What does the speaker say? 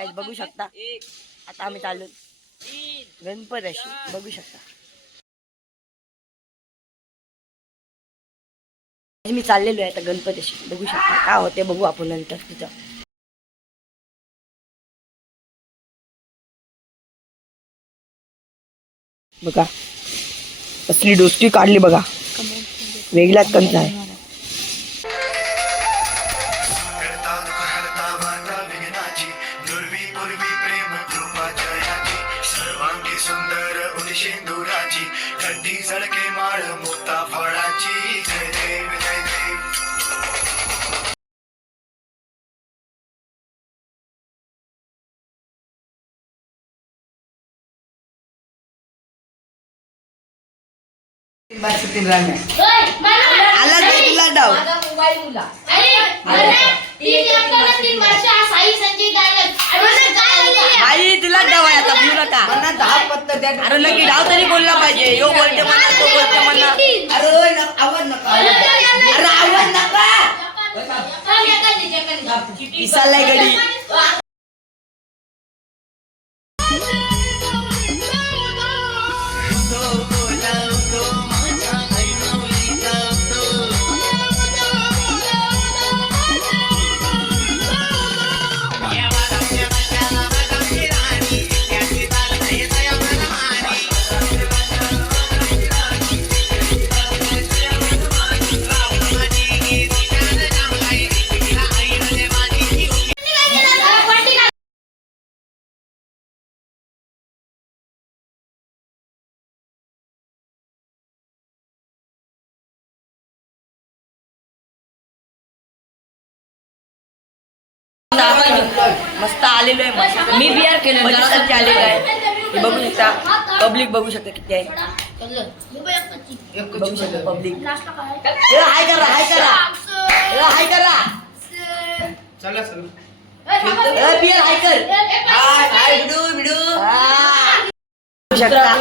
काही बघू शकता. आता आम्ही चाललो गणपतीशी बघू शकता. मी चाललेलो आहे आता गणपतीशी. बघू शकता. काय होते बघू आपण नंतर तिथं. बघा. कसली डोसकी काढली बघा. वेगळाच कंच आहे. पूर्वी प्रेम कृपा जयाची सर्वांगी सुंदर उदिशेंदुराची कंठी झळके माळ मुक्ता फळाची. जय देव जय देव. आला नाही. तुला डाव. आई तुला डाव आहे आता बोलू नका मला दहा पत्ता द्या अरे नक्की डाव तरी बोलला पाहिजे यो बोलते म्हणा तो बोलते म्हणा अरे ओय, न- आवाज नका अरे आवाज नका विसरलाय गडी मस्त आलेलो आहे मस्त. मी बिहार केलं बघितलं आलेलो आहे. हे बघू शकता पब्लिक बघू शकता किती आहे. बघू शकता पब्लिक हाय करा हाय करा. ए, हाय करा. चला चला ए, बिहार हाय कर. हाय हाय बिडू बिडू. हा. बघू शकता